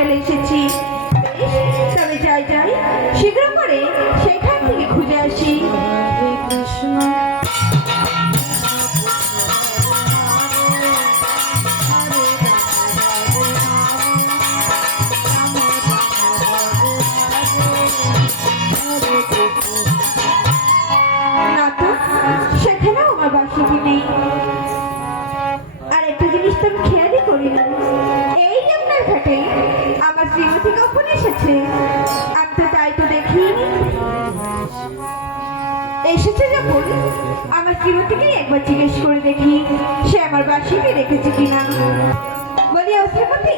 ফেলে এসেছি। তবে যাই যাই। শীঘ্র করে সেখান থেকে খুঁজে আসি। সেখানেও আমার বাসিটি নেই আমি তো তাই তো দেখি। এসেছে যখন, আমার শ্রীমতীকে একবার জিজ্ঞেস করে দেখি, সে আমার বাসিকে রেখেছে কিনা। বলি ও শ্রীমতী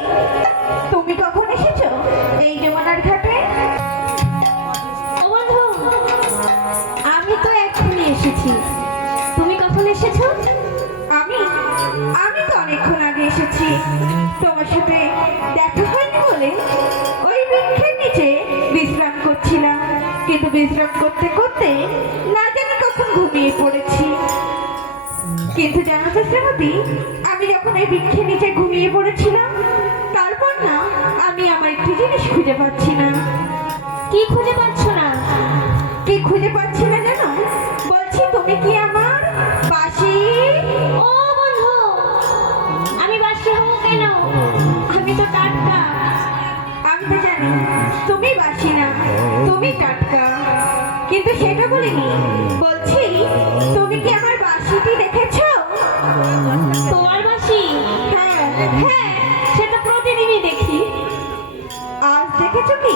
বিশ্রাম করতে করতে না জানি কখন ঘুমিয়ে পড়েছি। কিন্তু জানো তো শ্রীমতী আমি যখন এই বৃক্ষের নিচে ঘুমিয়ে পড়েছিলাম তারপর না আমি আমার একটি জিনিস খুঁজে পাচ্ছি না। কি খুঁজে পাচ্ছ না? কি খুঁজে পাচ্ছি না জানো? বলছি তুমি কি আমার পাশে ও বন্ধু আমি বাসি হব কেন? আমি তো টাটকা। আমি তো জানি। তুমি বাসি না তুমি টাটকা। কিন্তু সেটা বলিনি। বলছি তুমি কি আমার বাসিটি দেখেছ? তোমার বাসি? হ্যাঁ হ্যাঁ সেটা প্রতিদিনই দেখি। আজ দেখেছ কি?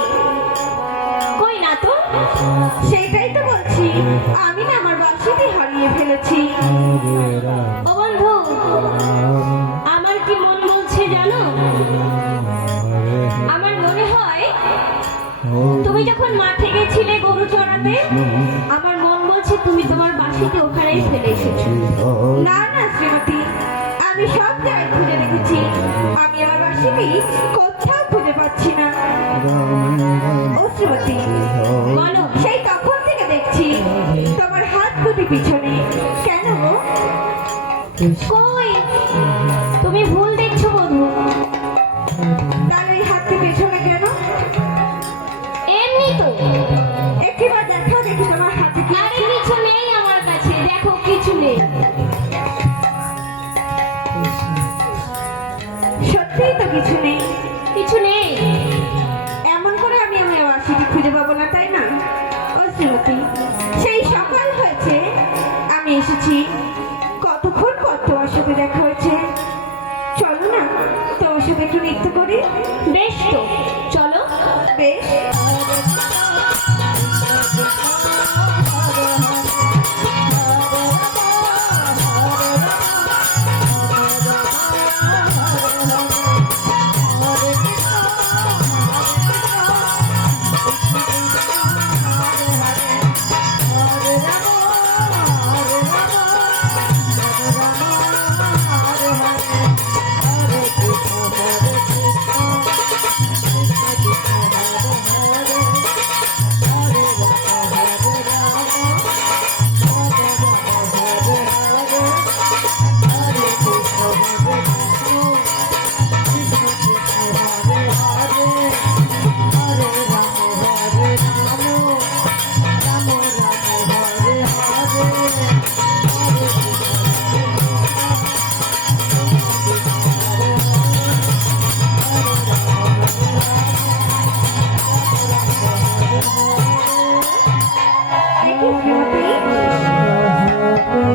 কই না তো? সেটাই তো বলছি আমি না আমার বাসিটি হারিয়ে ফেলেছি। বাসিতে ওখানেই ফেলে এসেছি। না না, শ্রীমতী, আমি সব জায়গায় খুঁজে রেখেছি আমি আমার বাসিটি কোথাও খুঁজে পাচ্ছি না। ও শ্রীমতী, বলো, সেই তখন থেকে দেখছি? তোমার হাত দুটি পিছনে। কেন কিছু নেই। কিছু নেই। এমন করে আমি আমার বাসিটি খুঁজে পাবো না তাই না? ও শ্রীমতী সেই সকাল হয়েছে আমি এসেছি। কতক্ষণ পর তোমার সাথে দেখা হয়েছে? চলো না তোমার সাথে একটু নৃত্য করি। বেশ তো চলো। বেশ।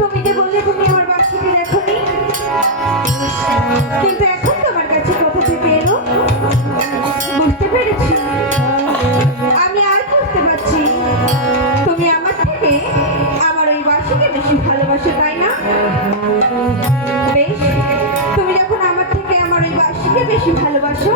তুমি যে বললে তুমি আমার বাসিটি দেখোনি কিন্তু এখন তোমার কাছে কোথা থেকে এলো বুঝতে পেরেছি আমি আর বুঝতে পারছি তুমি আমার থেকে আমার ওই বাসিকে বেশি ভালোবাসো তাই না বেশ তুমি যখন আমার থেকে আমার ওই বাসিকে বেশি ভালোবাসো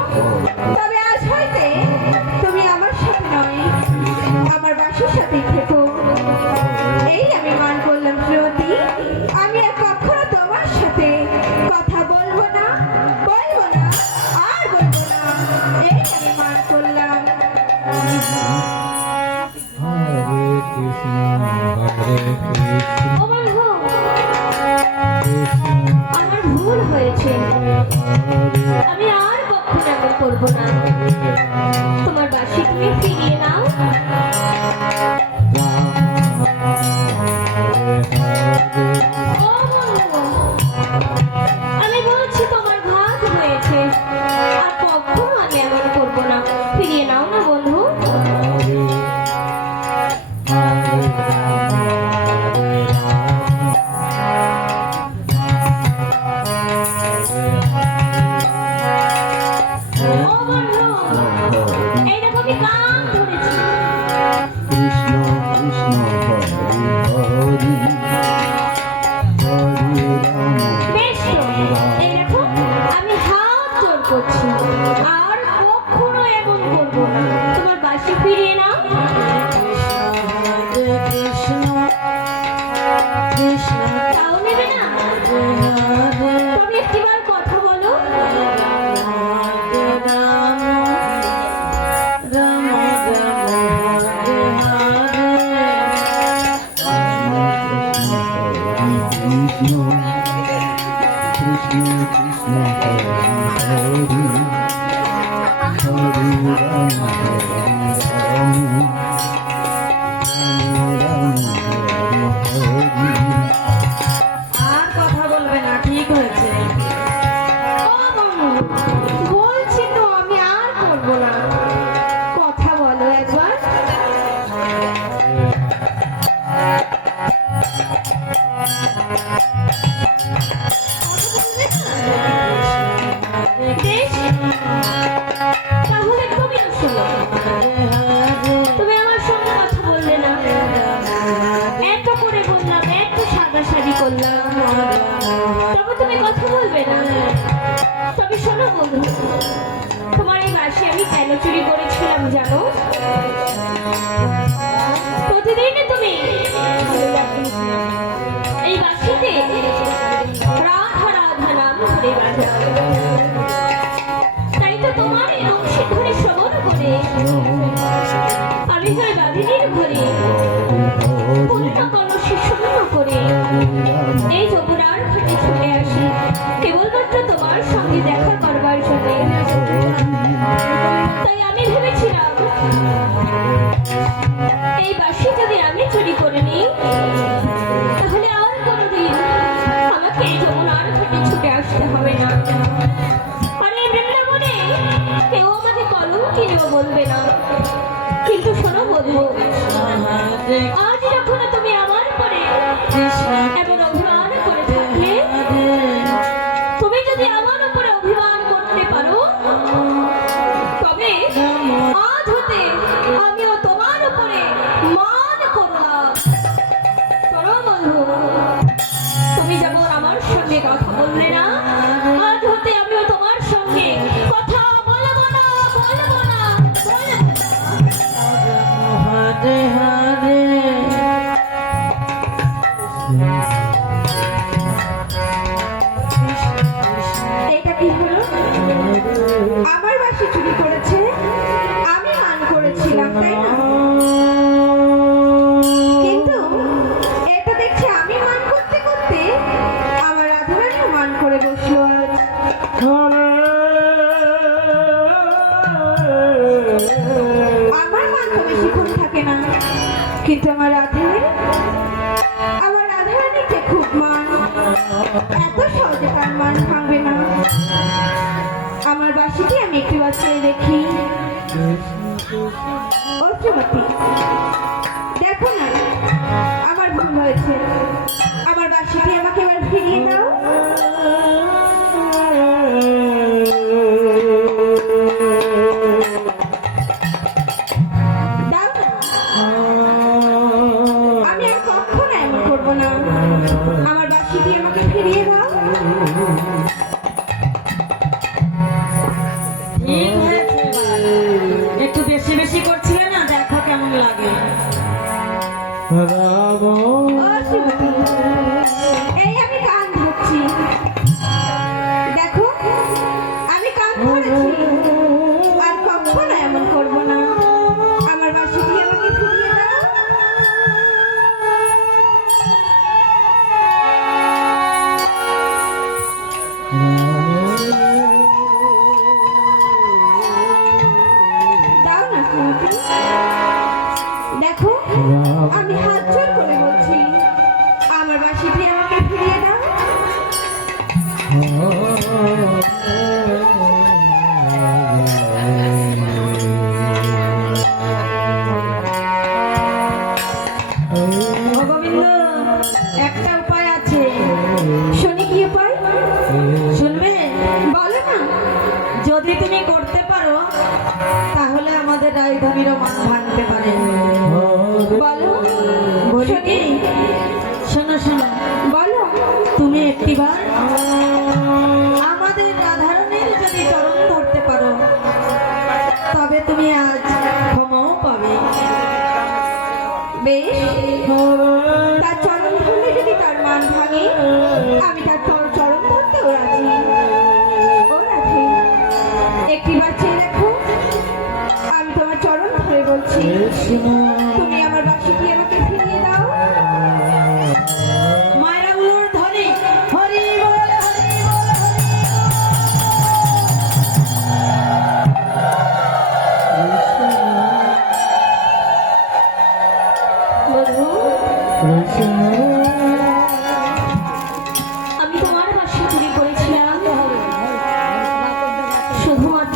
প্রতিদিন তুমি এই বাসিতে রাধা রাধা নাম তাই তো তোমার এই অংশে ঘরে পূর্ণ কলসে শূন্য এই যমুনার কিন্তু শোনো বন্ধু, আজ যখন তুমি আমার পরে এমন অভিমান করে থাকলে তুমি যদি আমার উপরে অভিমান করতে পারো, তবে আজ হতে আমিও তোমার উপরে মান করলাম বন্ধু, তুমি যেমন আমার সঙ্গে কথা বললে না আমার বাসে চুরি করেছে আমি মান করেছিলাম তাই না? এত সহজে তার মান না আমার বাসিকে আমি একটু বাচ্চায় দেখি। অর্থমতি। দেখো না, আমার ভুল হয়েছে। আমি হাত জোর করে বলছি, আমার বাসিটি আমাকে ফিরিয়ে দাও। একটা উপায় আছে। শুনি কি উপায়? শুনবে? বলো না। যদি তুমি করতে পারো, তাহলে আমাদের রাজধানীরও মান ভাঙতে পারে। তুমি আজ ক্ষমাও পাবে বেশ। তার চরণ ধরলে যদি তার মান ভাঙে, আমি তার চরণ ধরতেও রাজি। ও রাজি। একটি বাচ্চা দেখো, আমি তোমার চরণ ধরে বলছি। want